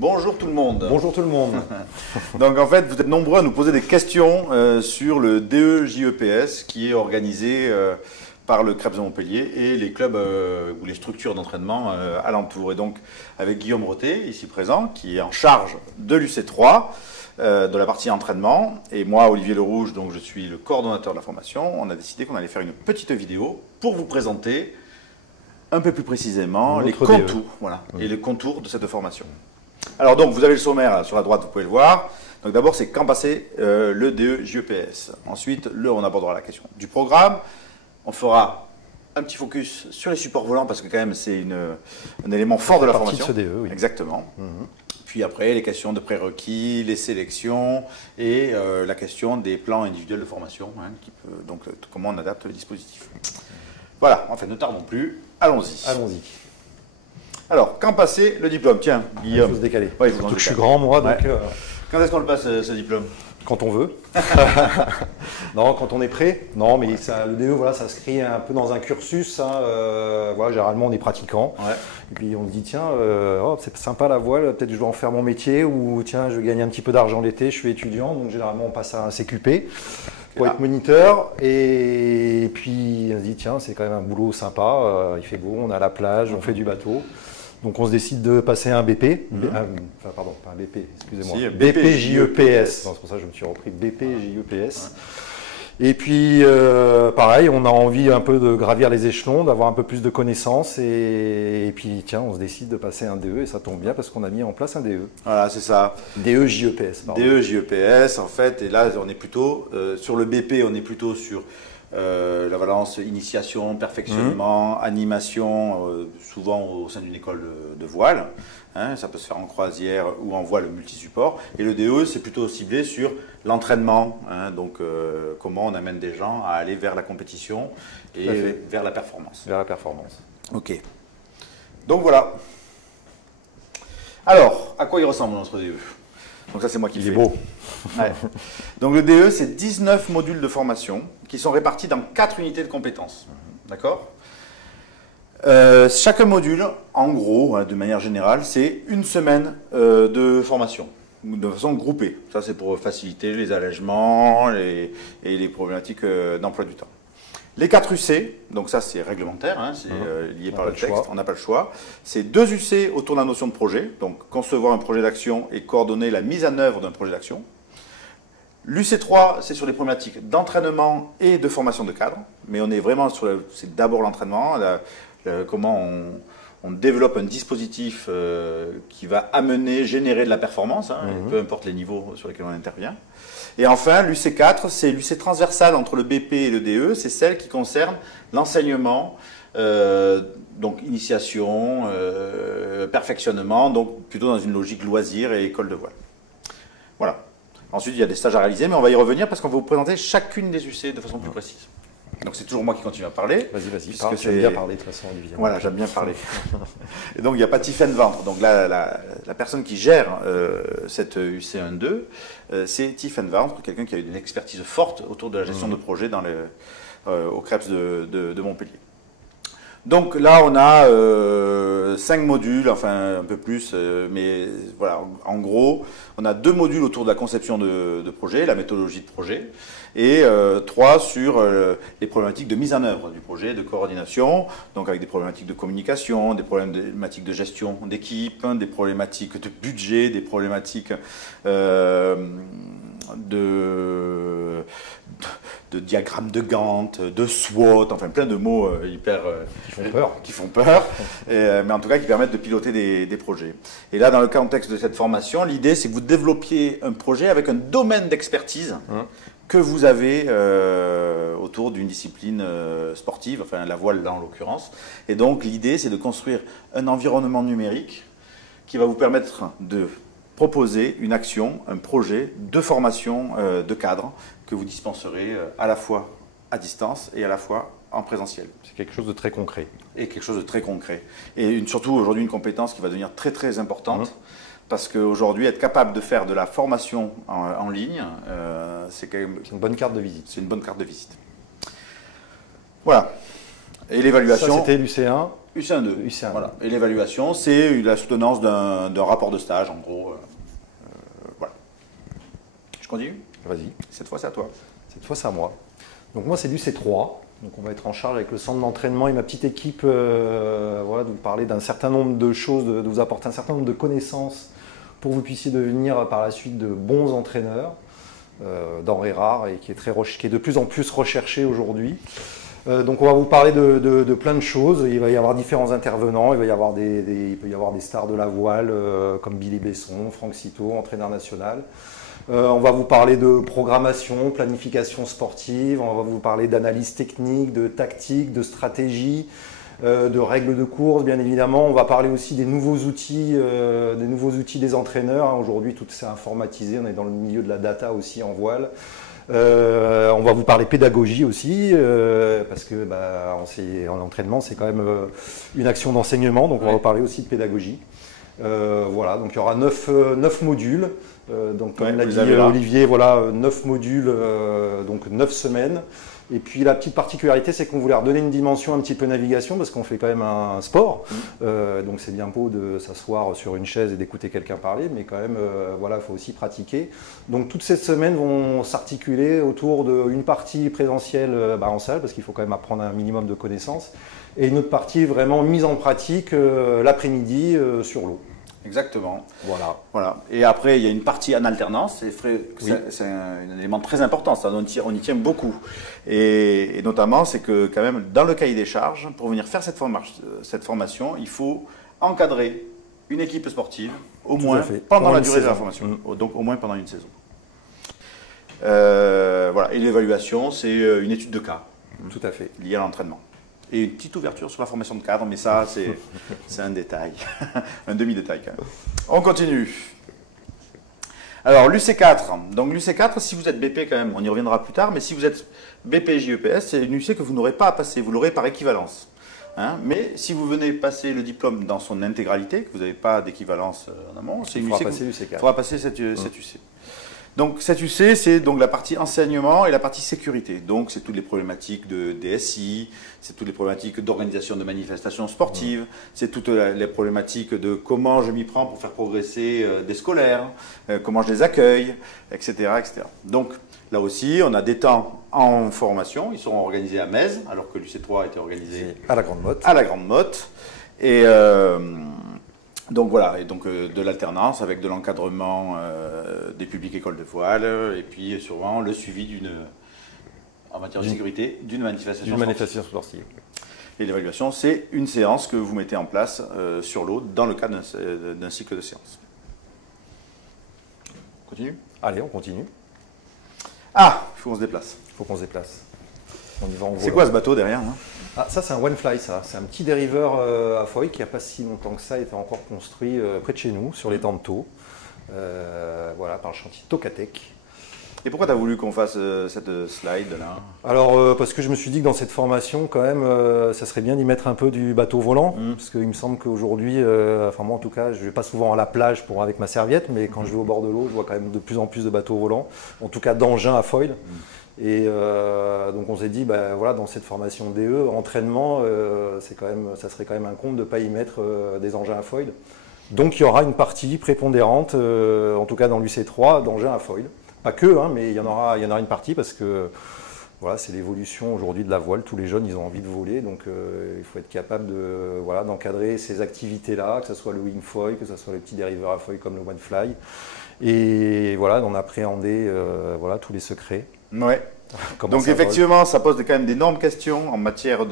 Bonjour tout le monde. Bonjour tout le monde. Donc en fait, vous êtes nombreux à nous poser des questions sur le DE-JEPS qui est organisé par le CREPS de Montpellier et les clubs ou les structures d'entraînement alentour. Et donc avec Guillaume Roté, ici présent, qui est en charge de l'UC3, de la partie entraînement, et moi, Olivier Lerouge, donc je suis le coordonnateur de la formation, on a décidé qu'on allait faire une petite vidéo pour vous présenter un peu plus précisément les contours, voilà, et les contours de cette formation. Alors donc, vous avez le sommaire là, sur la droite, vous pouvez le voir. Donc d'abord, c'est quand passer le DE-JEPS. Ensuite, on abordera la question du programme. On fera un petit focus sur les supports volants parce que quand même, c'est un élément fort de la formation. De ce DE, oui. Exactement. Puis après, les questions de prérequis, les sélections et la question des plans individuels de formation, hein, donc comment on adapte le dispositif. Voilà, en fait, ne tardons plus. Allons-y. Allons-y. Alors, quand passer le diplôme? Tiens, Guillaume. Il faut se décaler. Ouais, Surtout que je suis grand, moi, donc... Quand est-ce qu'on le passe, ce diplôme? Quand on veut. Non, quand on est prêt. Non, mais ça, le DE, voilà, ça se crée un peu dans un cursus. Hein, voilà, généralement, on est pratiquant. Ouais. Et puis, on se dit, tiens, oh, c'est sympa la voile, peut-être que je dois en faire mon métier. Ou, tiens, je gagne un petit peu d'argent l'été, je suis étudiant. Donc, généralement, on passe à un CQP pour être moniteur. Et puis, on se dit, tiens, c'est quand même un boulot sympa. Il fait beau, on est à la plage, on fait du bateau. Donc on se décide de passer un BP, enfin pardon, pas un BP, excusez-moi, si, BP-JEPS, c'est pour ça que je me suis repris, BP-JEPS. Et puis pareil, on a envie un peu de gravir les échelons, d'avoir un peu plus de connaissances et puis tiens, on se décide de passer un DE et ça tombe bien parce qu'on a mis en place un DE. Voilà, c'est ça. DE-JEPS, pardon. DE-JEPS en fait, et là on est plutôt, sur le BP, on est plutôt sur la valence initiation, perfectionnement, animation, souvent au sein d'une école de voile. Hein, ça peut se faire en croisière ou en voile multisupport. Et le DE, c'est plutôt ciblé sur l'entraînement. Hein, donc, comment on amène des gens à aller vers la compétition et vers la performance. Vers la performance. Ok. Donc voilà. Alors, à quoi il ressemble notre DE? Donc ça, c'est moi qui le fais. Il est beau. Ouais. Donc le DE, c'est 19 modules de formation qui sont répartis dans 4 unités de compétences. D'accord? Chaque module, en gros, hein, de manière générale, c'est une semaine de formation, de façon groupée. Ça, c'est pour faciliter les allègements et les problématiques d'emploi du temps. Les 4 UC, donc ça c'est réglementaire, hein, c'est lié par le texte, on n'a pas le choix. C'est 2 UC autour de la notion de projet, donc concevoir un projet d'action et coordonner la mise en œuvre d'un projet d'action. L'UC3, c'est sur les problématiques d'entraînement et de formation de cadre, mais on est vraiment sur, c'est d'abord l'entraînement, comment on développe un dispositif qui va amener, générer de la performance, hein, peu importe les niveaux sur lesquels on intervient. Et enfin, l'UC4, c'est l'UC transversale entre le BP et le DE, c'est celle qui concerne l'enseignement, donc initiation, perfectionnement, donc plutôt dans une logique loisir et école de voile. Voilà. Ensuite, il y a des stages à réaliser, mais on va y revenir parce qu'on va vous présenter chacune des UC de façon plus précise. Donc c'est toujours moi qui continue à parler. Vas-y, parle. J'aime bien parler de toute façon, Olivier. Voilà, j'aime bien parler. Et donc il n'y a pas Tiffaine Ventre. Donc là, la personne qui gère cette UC1-2, c'est Tiffaine Ventre, quelqu'un qui a eu une expertise forte autour de la gestion de projet au CREPS de Montpellier. Donc là, on a 5 modules, enfin un peu plus, mais voilà, en gros, on a 2 modules autour de la conception de projet, la méthodologie de projet, et 3 sur les problématiques de mise en œuvre du projet, de coordination, donc avec des problématiques de communication, des problématiques de gestion d'équipe, des problématiques de budget, des problématiques de diagrammes de Gantt, de SWOT, enfin plein de mots qui font peur, mais en tout cas qui permettent de piloter des projets. Et là, dans le contexte de cette formation, l'idée c'est que vous développiez un projet avec un domaine d'expertise que vous avez autour d'une discipline sportive, enfin la voile là en l'occurrence. Et donc l'idée c'est de construire un environnement numérique qui va vous permettre de proposer une action, un projet de formation de cadre que vous dispenserez à la fois à distance et à la fois en présentiel. C'est quelque chose de très concret. Et quelque chose de très concret. Et surtout aujourd'hui une compétence qui va devenir très très importante parce qu'aujourd'hui être capable de faire de la formation en ligne, c'est quand même... C'est une bonne carte de visite. C'est une bonne carte de visite. Voilà. Et l'évaluation... Ça c'était l'UC1. UC1-2. UC1. Voilà. Et l'évaluation, c'est la soutenance d'un rapport de stage, en gros. Voilà. Je continue? Vas-y. Cette fois, c'est à toi. Cette fois, c'est à moi. Donc moi, c'est du C3. Donc on va être en charge avec le centre d'entraînement et ma petite équipe voilà, de vous parler d'un certain nombre de choses, de vous apporter un certain nombre de connaissances pour que vous puissiez devenir par la suite de bons entraîneurs, denrée rare et qui est de plus en plus recherché aujourd'hui. Donc on va vous parler de plein de choses. Il va y avoir différents intervenants, il peut y avoir des stars de la voile comme Billy Besson, Franck Citeau, entraîneur national. On va vous parler de programmation, planification sportive, on va vous parler d'analyse technique, de tactique, de stratégie, de règles de course bien évidemment. On va parler aussi des nouveaux outils des entraîneurs. Aujourd'hui tout c'est informatisé, on est dans le milieu de la data aussi en voile. On va vous parler pédagogie aussi, parce que en entraînement c'est quand même une action d'enseignement, donc on va vous parler aussi de pédagogie. Voilà, donc il y aura 9 modules. Donc comme l'a dit Olivier, voilà, 9 modules, donc 9 semaines. Et puis la petite particularité, c'est qu'on voulait redonner une dimension un petit peu navigation, parce qu'on fait quand même un sport. Donc c'est bien beau de s'asseoir sur une chaise et d'écouter quelqu'un parler, mais quand même, voilà, il faut aussi pratiquer. Donc toutes ces semaines vont s'articuler autour d'une partie présentielle en salle, parce qu'il faut quand même apprendre un minimum de connaissances, et une autre partie vraiment mise en pratique l'après-midi sur l'eau. Exactement. Voilà. Et après, il y a une partie en alternance. C'est un élément très important. Ça, on y tient beaucoup. Et notamment, c'est que quand même, dans le cahier des charges, pour venir faire cette formation, il faut encadrer une équipe sportive, au moins pendant la durée de la formation. Donc au moins pendant une saison. Voilà. Et l'évaluation, c'est une étude de cas. Tout à fait. Liée à l'entraînement. Et une petite ouverture sur la formation de cadre, mais ça, c'est un détail, un demi-détail quand même. On continue. Alors, l'UC4. Donc, l'UC4, si vous êtes BP quand même, on y reviendra plus tard, mais si vous êtes BP JEPS, c'est une UC que vous n'aurez pas à passer, vous l'aurez par équivalence. Mais si vous venez passer le diplôme dans son intégralité, que vous n'avez pas d'équivalence en amont, c'est une UC qu'il faudra passer cette UC. Donc cette UC, c'est donc la partie enseignement et la partie sécurité. Donc c'est toutes les problématiques de DSI, c'est toutes les problématiques d'organisation de manifestations sportives, c'est toutes les problématiques de comment je m'y prends pour faire progresser des scolaires, comment je les accueille, etc., etc. Donc là aussi, on a des temps en formation, ils seront organisés à Metz, alors que l'UC3 a été organisé à la Grande Motte. À la Grande Motte. Et donc voilà, et donc de l'alternance avec de l'encadrement des publics écoles de voile et puis sûrement le suivi en matière de sécurité d'une manifestation sportive. Et l'évaluation, c'est une séance que vous mettez en place sur l'eau dans le cadre d'un cycle de séance. On continue? Allez, on continue. Ah, il faut qu'on se déplace. Il faut qu'on se déplace. On y va en volant. C'est quoi ce bateau derrière là? Ah, ça c'est un One Fly, ça. C'est un petit dériveur à foil qui n'a pas si longtemps que ça été encore construit près de chez nous, sur les Tantos, voilà, par le chantier Tocatec. Et pourquoi tu as voulu qu'on fasse cette slide là? Alors, parce que je me suis dit que dans cette formation, quand même, ça serait bien d'y mettre un peu du bateau volant, parce qu'il me semble qu'aujourd'hui, enfin moi en tout cas, je ne vais pas souvent à la plage avec ma serviette, mais quand je vais au bord de l'eau, je vois quand même de plus en plus de bateaux volants, en tout cas d'engins à foil. Et donc on s'est dit, voilà, dans cette formation DE, entraînement, ça serait quand même un compte de ne pas y mettre des engins à foil. Donc il y aura une partie prépondérante, en tout cas dans l'UC3, d'engins à foil. Pas que, mais il y en aura une partie parce que voilà, c'est l'évolution aujourd'hui de la voile. Tous les jeunes, ils ont envie de voler, donc il faut être capable d'encadrer ces activités-là, que ce soit le wing foil, que ce soit les petits dériveurs à foil comme le one fly, et voilà, d'en appréhender voilà, tous les secrets. Ouais. Donc effectivement, ça pose quand même d'énormes questions en matière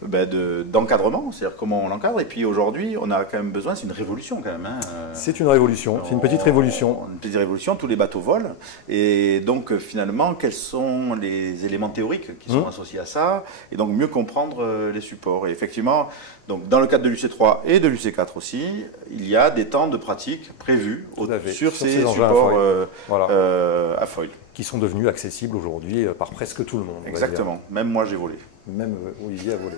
d'encadrement, c'est-à-dire comment on l'encadre. Et puis aujourd'hui, on a quand même besoin, c'est une révolution quand même. C'est une révolution, c'est une petite révolution. Une petite révolution, tous les bateaux volent. Et donc finalement, quels sont les éléments théoriques qui sont associés à ça? Et donc mieux comprendre les supports. Et effectivement, donc, dans le cadre de l'UC3 et de l'UC4 aussi, il y a des temps de pratique prévus sur ces supports à foil. Qui sont devenus accessibles aujourd'hui par presque tout le monde. Exactement, même moi j'ai volé. Même Olivier a volé.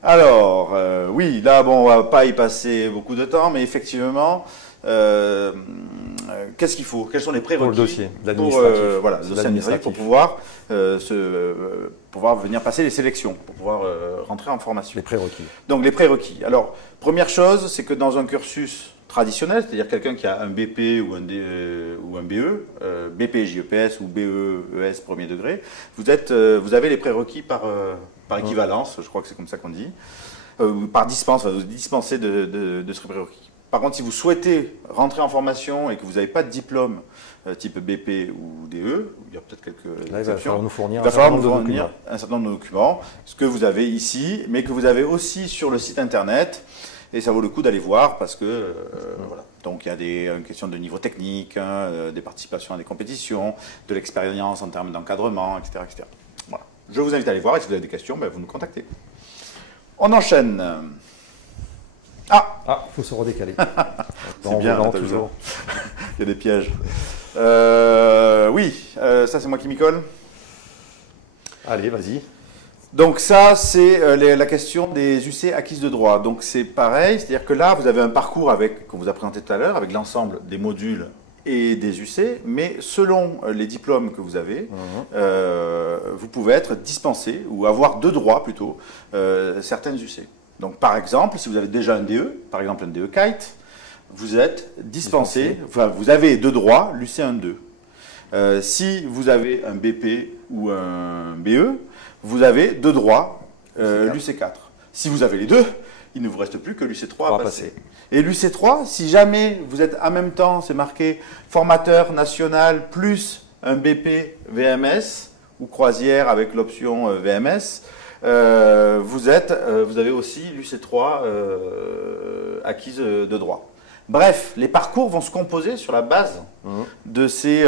Alors, oui, là, bon, on ne va pas y passer beaucoup de temps, mais effectivement, qu'est-ce qu'il faut? Quels sont les prérequis pour le dossier voilà, le dossier administratif pour pouvoir, pouvoir venir passer les sélections, pour pouvoir rentrer en formation. Les prérequis. Donc les prérequis. Alors, première chose, c'est que dans un cursus traditionnel, c'est-à-dire quelqu'un qui a un BP ou un BE, BP JEPS ou BE ES premier degré, vous avez les prérequis par équivalence, je crois que c'est comme ça qu'on dit, par dispense, vous dispensez de ce prérequis. Par contre, si vous souhaitez rentrer en formation et que vous n'avez pas de diplôme type BP ou DE, il y a peut-être quelques exceptions, il va falloir nous fournir un certain nombre de documents, ce que vous avez ici, mais que vous avez aussi sur le site internet. Et ça vaut le coup d'aller voir parce que, voilà. Donc il y a une question de niveau technique, des participations à des compétitions, de l'expérience en termes d'encadrement, etc., etc. Voilà. Je vous invite à aller voir et si vous avez des questions, vous nous contactez. On enchaîne. Ah, il faut se redécaler. C'est bien, toujours. Il y a des pièges. Oui, ça c'est moi qui m'y colle. Allez, vas-y. Donc ça, c'est la question des UC acquises de droit. Donc c'est pareil, c'est-à-dire que là, vous avez un parcours qu'on vous a présenté tout à l'heure, avec l'ensemble des modules et des UC, mais selon les diplômes que vous avez, vous pouvez être dispensé, ou avoir de droit plutôt, certaines UC. Donc par exemple, si vous avez déjà un DE, par exemple un DE Kite, vous êtes dispensé, enfin vous avez de droit l'UC 1-2. Si vous avez un BP ou un BE, vous avez de droit l'UC4. Si vous avez les deux, il ne vous reste plus que l'UC3 à passer. Et l'UC3, si jamais vous êtes en même temps, c'est marqué formateur national plus un BP VMS ou croisière avec l'option VMS, vous avez aussi l'UC3 acquise de droit. Bref, les parcours vont se composer sur la base de ces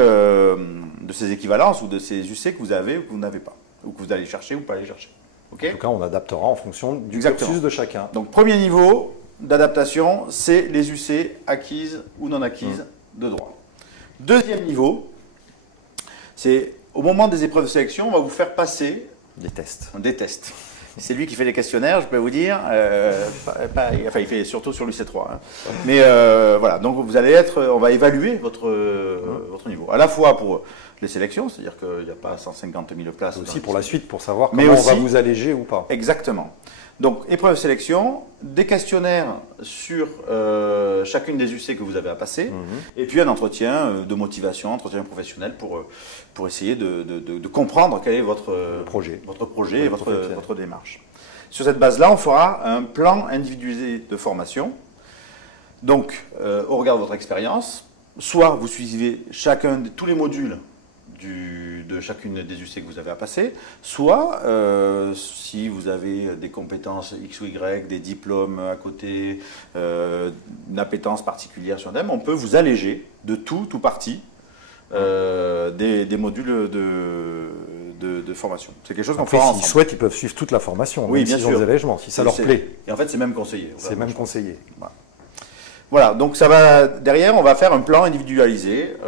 équivalences ou de ces UC que vous avez ou que vous n'avez pas, ou que vous allez chercher ou pas aller chercher. Okay ? En tout cas, on adaptera en fonction du cursus de chacun. Donc, premier niveau d'adaptation, c'est les UC acquises ou non acquises de droit. Deuxième niveau, c'est au moment des épreuves de sélection, on va vous faire passer des tests. C'est lui qui fait les questionnaires, je peux vous dire. Enfin, il fait surtout sur l'UC3. Hein. Mais voilà, donc on va évaluer votre niveau. À la fois pour les sélections, c'est-à-dire qu'il n'y a pas 150 000 places. Aussi pour la suite, pour savoir comment on va vous alléger ou pas. Exactement. Donc, épreuve de sélection, des questionnaires sur chacune des UC que vous avez à passer, et puis un entretien de motivation, entretien professionnel pour essayer de comprendre quel est votre projet et votre démarche. Sur cette base-là, on fera un plan individualisé de formation. Donc, au regard de votre expérience, soit vous suivez tous les modules de chacune des UC que vous avez à passer, soit si vous avez des compétences X ou Y, des diplômes à côté, une appétence particulière sur DEM, on peut vous alléger de tout parti des modules de formation. C'est quelque chose qu'on fera ensemble. S'ils souhaitent, ils peuvent suivre toute la formation, oui, même bien s'ils sûr. ont des allègements, si ça leur plaît. Et en fait, c'est même conseillé. C'est même conseillé. Voilà, donc derrière, on va faire un plan individualisé.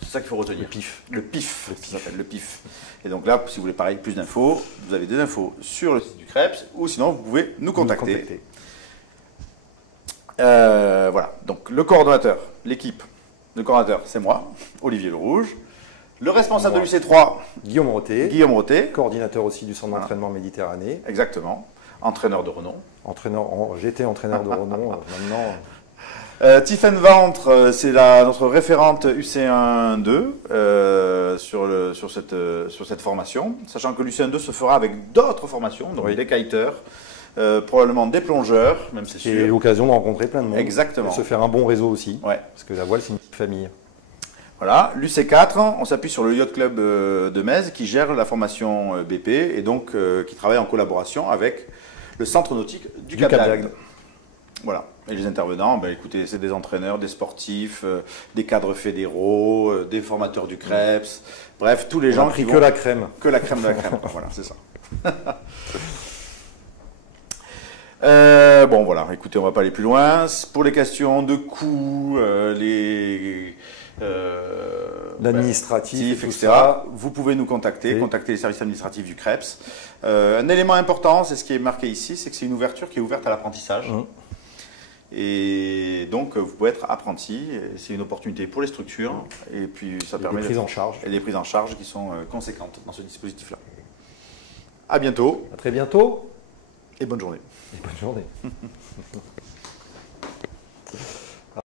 C'est ça qu'il faut retenir. Le PIF, ça s'appelle le PIF. Et donc là, si vous voulez pareil, plus d'infos, vous avez des infos sur le site du CREPS, ou sinon vous pouvez nous contacter. Voilà, donc le coordonnateur, l'équipe, le coordonnateur, c'est moi, Olivier Lerouge. Le responsable de l'UC3, Guillaume Roté, coordinateur aussi du centre d'entraînement Méditerranée. Exactement, entraîneur de renom. J'étais entraîneur de renom, maintenant... Tiffaine Ventre, c'est notre référente UC1-2 sur cette formation, sachant que l'UC1-2 se fera avec d'autres formations, donc des kiteurs, probablement des plongeurs, même c'est sûr. Et l'occasion de rencontrer plein de monde. Exactement. Et se faire un bon réseau aussi, parce que la voile c'est une petite famille. Voilà, l'UC4, on s'appuie sur le Yacht Club de Metz qui gère la formation BP et donc qui travaille en collaboration avec le centre nautique du Cap d'Agde. Voilà. Et les intervenants, écoutez, c'est des entraîneurs, des sportifs, des cadres fédéraux, des formateurs du CREPS, bref, tous les gens qui vont... que la crème. Que la crème de la crème, voilà, c'est ça. Bon, voilà, écoutez, on ne va pas aller plus loin. Pour les questions de coûts, l'administratif, etc., vous pouvez nous contacter, contacter les services administratifs du CREPS. Un élément important, c'est ce qui est marqué ici, c'est que c'est une ouverture qui est ouverte à l'apprentissage. Et donc, vous pouvez être apprenti. C'est une opportunité pour les structures. Et puis, ça permet des prises en charge. Et des prises en charge qui sont conséquentes dans ce dispositif-là. À bientôt. À très bientôt. Et bonne journée. Et bonne journée.